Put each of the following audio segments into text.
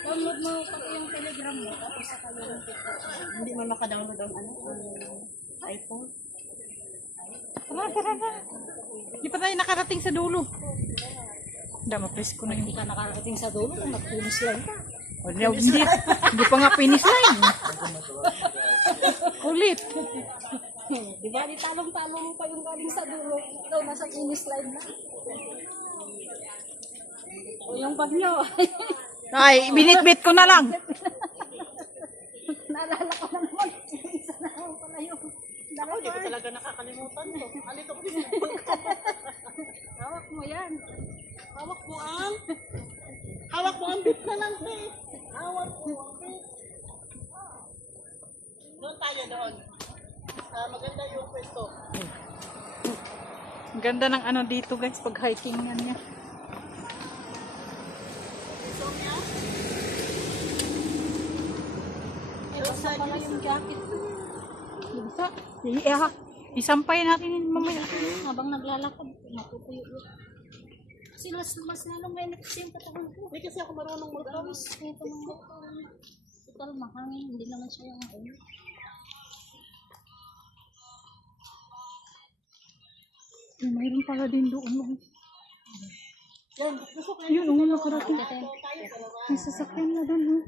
Download mo pati yung Telegram mo, tapos saka yung TikTok. Hindi man maka-download ang iPhone. Tara. Hindi pa tayo nakarating sa dulo. Hindi, ma-press ko na Hindi ka nakarating sa dulo kung nag-finish line ka. Hindi pa nga finish line. Ulit. Di ba? Di talong-talong mo pa yung galing sa dulo. Ikaw nasa finish line na. O yung bag nyo. Ay, binitbit ko na lang. Naalala ko na naman. Isa na naman pala yung dalawa. Hindi ko talaga nakakalimutan to. Alito ko. Hawak mo yan. Hawak mo ang bit na lang eh. Hawak mo ang bit. Doon tayo doon. Maganda yung pwesto. Ang ganda ng ano dito guys, pag hiking niya. Basta pala yung jacket. Isa. Isampay natin yun mamaya. Habang naglalakad, matutuyo yun. Kasi mas lalong may kasi yung katawan ko. Hindi kasi ako marunong mag-awis. Ito mga total mahangin, hindi naman siya yung ano. Mayroon pala din doon. Yan, gusto ko Ayun, ang nakarating. May sasakyan na doon.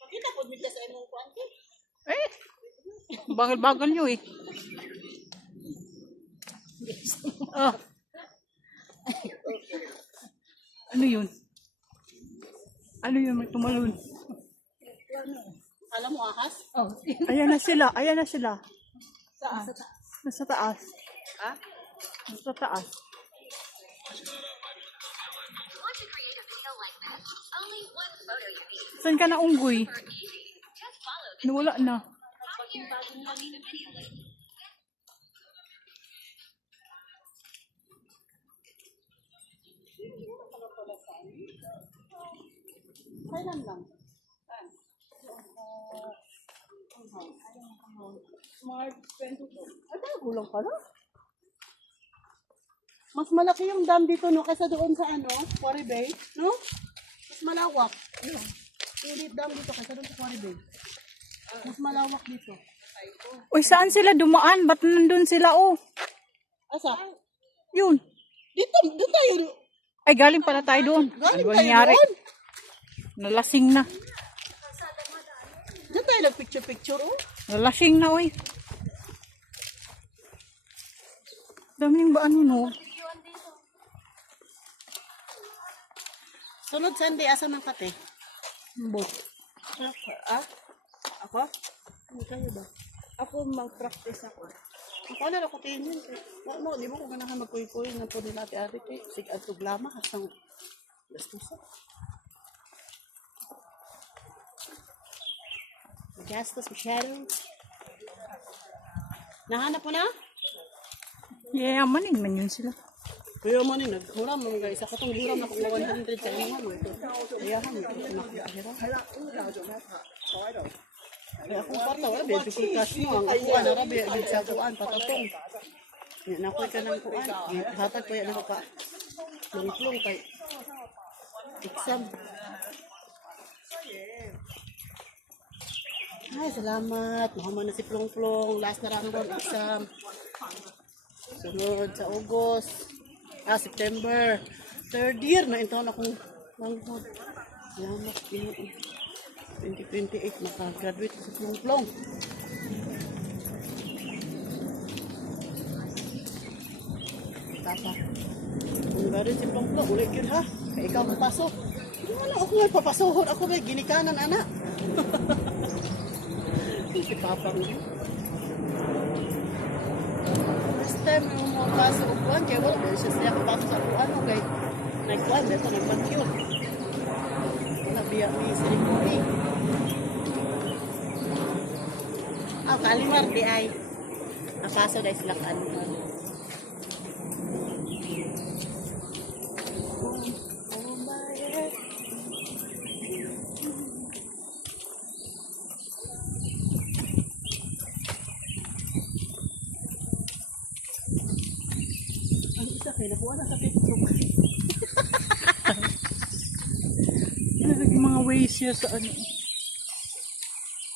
Makita po, bigla sa inong kuwanti. Eh, bagal-bagal nyo eh. Ah. Ano yun? May tumalon. Alam mo, ahas? Oh, Ayan na sila. saan? Nasa taas. Ha? Nasa taas. Saan ka na unggoy? Nawala na. Kailan lang? Smart 22. Ay, tayo kulang pala. Mas malaki yung dam dito, no? Kaysa doon sa Quarry Bay, no? Mas malawak. Yung dam dito kaysa doon sa Quarry Bay. Mas malawak dito. Uy, saan sila dumaan? Ba't nandun sila Asa? Yun. Dito, doon tayo. Ay, galing pala tayo doon. Galing Ano ba tayo nangyari? doon. Nalasing na. Doon tayo nag-picture-picture, oh. Nalasing na, uy. Daming baan yun, oh. Sunod Sunday, asa ng kate? Bot. Ako? Hindi kayo ba? Ako mag-practice ako. Ako na ako tingin. No, di mo ko ganahan magkuy-kuy na po nila ati-ati kay sig at tuglama hasang gastusa. Gastos masyado. Nahanap mo na? Yeah, manin man yun sila. Kuya mo ni naghuram mo guys. Ako tong huram na ko 100 sa inyo mo ito. Kaya ha mo nakahira. Kaya ako parta wala ba yung cash mo ang kuan na rabi bid sa kuan patatong. Yan nakoy ka ng kuan. Hatag ko yan ako pa. Plong-plong kay exam. Ay, salamat. Mahuman na si Plong-Plong. Last na ranggon exam. Sunod sa August. September. Third year na ito na akong ranggon. Salamat. 2028 makagraduate sa Plong-Plong. Tata. Kung gano'n si Plong-Plong, ulit yun ha. Kaya ikaw papasok. Wala ako nga papasohon. Ako may ginikanan, anak. Si Papa mo. First time yung mga paso o kuwan, kaya wala ba siya siya kapasok sa kuwan o kay nagkuwan, dito nagpag-cure. Wala biya may ceremony. Kalimar di ay. Napaso dahil sila kalimar. Kaya nakuha na sa TikTok. Yung mga ways siya sa ano.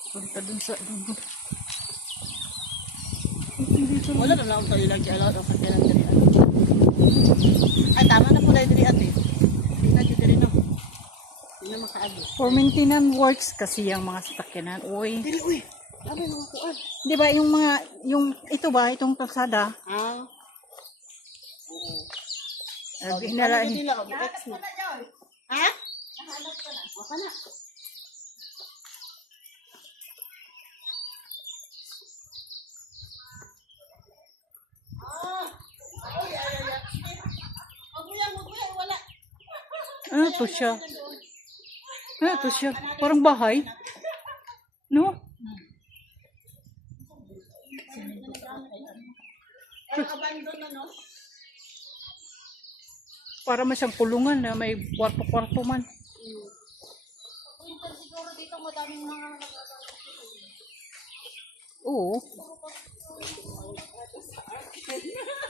Punta dun sa ano. Wala na lang tayo lagi alaw ang sakyanan diri ano. Ay tama na po dahil diri ate. Hindi na diri no. Hindi na makaagi. For maintenance works kasi yung mga sasakyanan. Uy. Diri uy. Ano yung mga kuan? Di ba yung mga, ito ba, itong kalsada? Ah. Hinala, Ano nila og ex na. Ha? Waka na. Wala. ano to siya? Ano to siya? Parang bahay? No? Abandon na no. Para masyang kulungan na may kwarto-kwarto man. Winter siguro dito madaming mga Oo.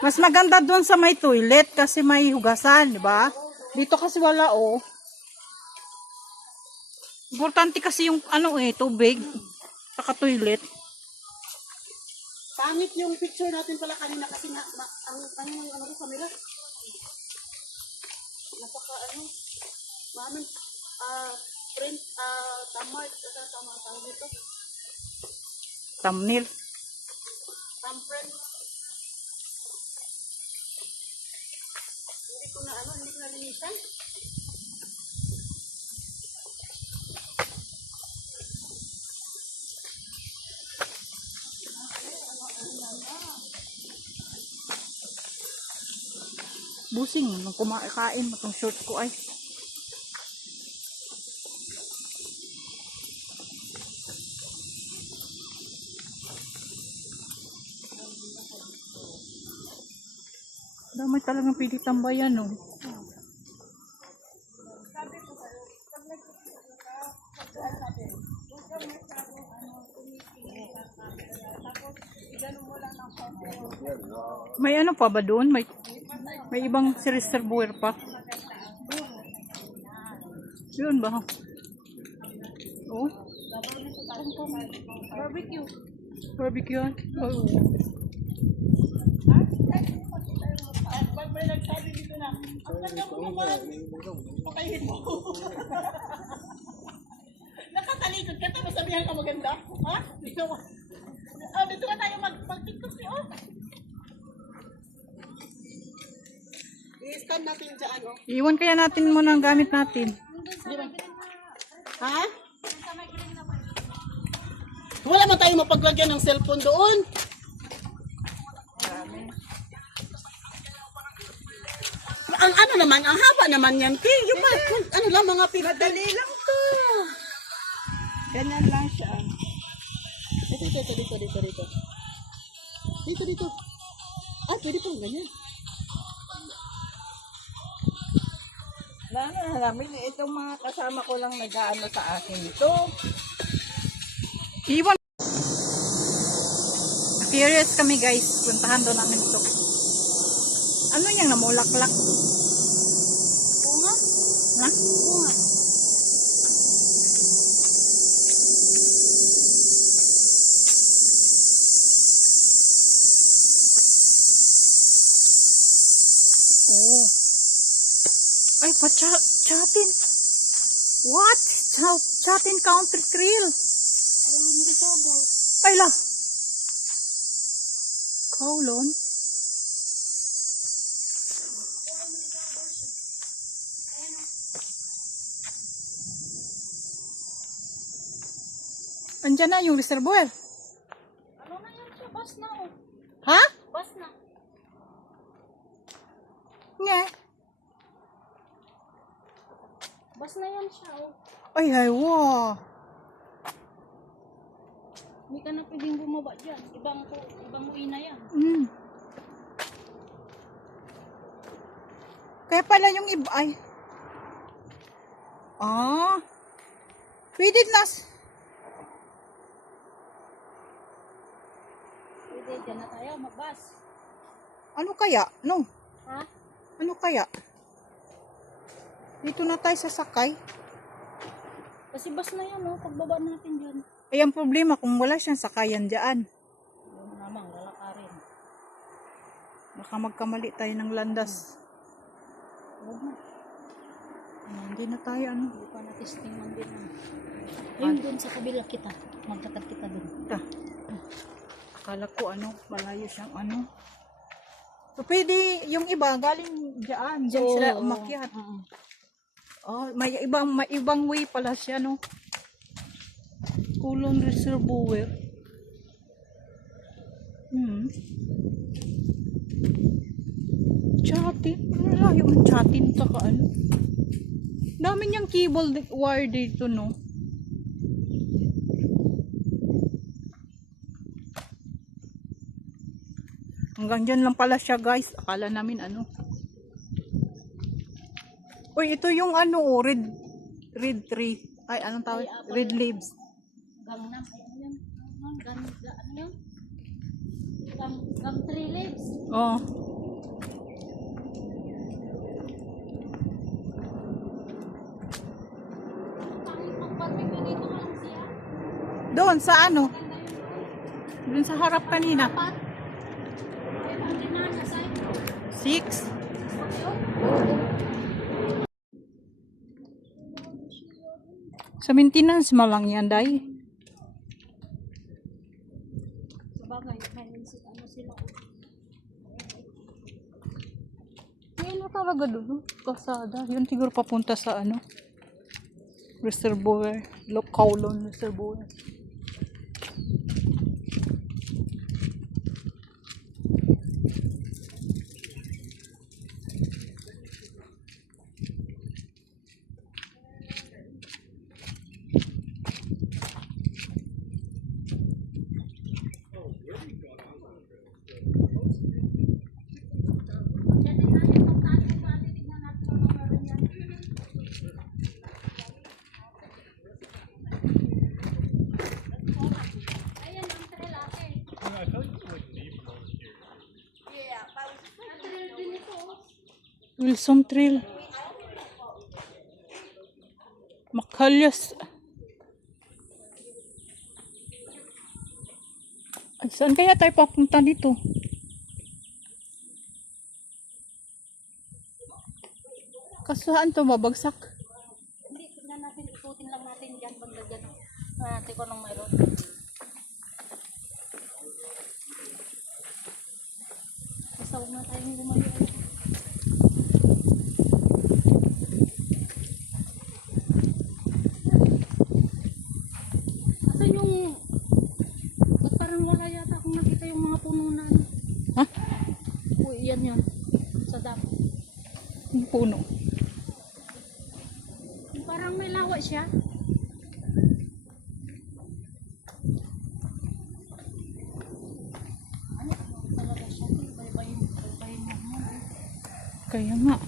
Mas maganda doon sa may toilet kasi may hugasan, di ba? Dito kasi wala, oh. Importante kasi yung ano tubig. Saka toilet. Pangit yung picture natin pala kanina kasi ang ano ko camera. Napaka ano. Maaming print tama dito. Thumbnail. Thumbprint. Hindi ko na linisan. Busing nung kumakain mo tong short ko ay. Damay talagang pili tambayan, no. May ano pa ba doon? May ibang reservoir pa. Yun ba? Oh. barbecue. Barbecue. Oh. Pag may nagsabi dito na, ang ganda mo naman. Pakainin mo. Nakatalikod ka, tapos sabihan ka maganda. Ha? Dito na tayo mag-tiktok niyo. I-stand natin dyan, oh. Iwan kaya natin muna ang gamit natin. Ha? Wala man tayo mapaglagyan ng cellphone doon. Ang ano naman, ang haba naman yan, King. Yung ano lang, mga 50. Madali lang to. Ganyan lang siya. Dito. Ah, pwede pong ganyan. Lalo na namin, itong mga kasama ko lang nag-aano sa akin ito. Iwan. Curious kami guys. Puntahan doon namin ito. Ano yung namulaklak? Bunga? Ha? Bunga. Oh. Ay, Chatin. What? Chatin Country Trail. Ayun, reservoir. Ay la. Kowloon. Andyan na yung reservoir. Ano na yan siya? Bus na oh. Ha? Bus na. Nga. Bus na yan siya oh. Ay, wow. Hindi ka na pwedeng bumaba dyan. Ibang uwi na yan. Mm. Kaya pala yung iba ay. Ah. Pwede na. Pwede, dyan na tayo, mag-bus. Ano kaya? No. Ha? Ano kaya? Dito na tayo sasakay. Kasi bus na yan, oh. Pagbaba natin dyan. Ay, ang problema kung wala siyang sakayan dyan. Yun naman, lalakarin. Baka magkamali tayo ng landas. Huwag na. Hindi na tayo, ano. Hindi pa na-testing man din. Ayun doon sa kabila kita. Magkatag kita doon. Akala ko, ano, malayo siyang, ano. So, pwede yung iba, galing dyan. Dyan Oo, sila oo. umakyat. Oo. Oh, may ibang way pala siya, no. Kulong reservoir. Chatin. Malayo ang chatin. Saka ano. Dami niyang cable wire dito, no. Hanggang dyan lang pala siya, guys. Akala namin ano. Uy, ito yung ano, oh, red tree. Ay, anong tawag? Red leaves. Gangnam. Ay, ano yan? Ano yan? Gam 3 leaves. Oh. Tayo pag-barbecue dito nga lang siya. Doon sa ano? Doon sa harap kanina. Apat. Ay, pati na sa side. 6. Sa maintenance mo lang yan, Day. Sa bagay, ano sila. Yan na talaga doon. Kasada. Yun siguro papunta sa ano. Reservoir. Kowloon Reservoir. Wilson Trail. Makalyas. Ay, saan kaya tayo papunta dito? Kasaan to babagsak? Hindi, tignan natin, ikutin lang natin dyan, banda dyan. Natin ko nang mayroon. Basta huwag na tayong lumayo. Asan yung... Ba't parang wala yata akong nakita yung mga puno na ano? Ha? Uy, yan yun. Sa dap. Yung puno. Parang may lawa siya. Ano talaga siya? Baybayin mo. Kaya nga.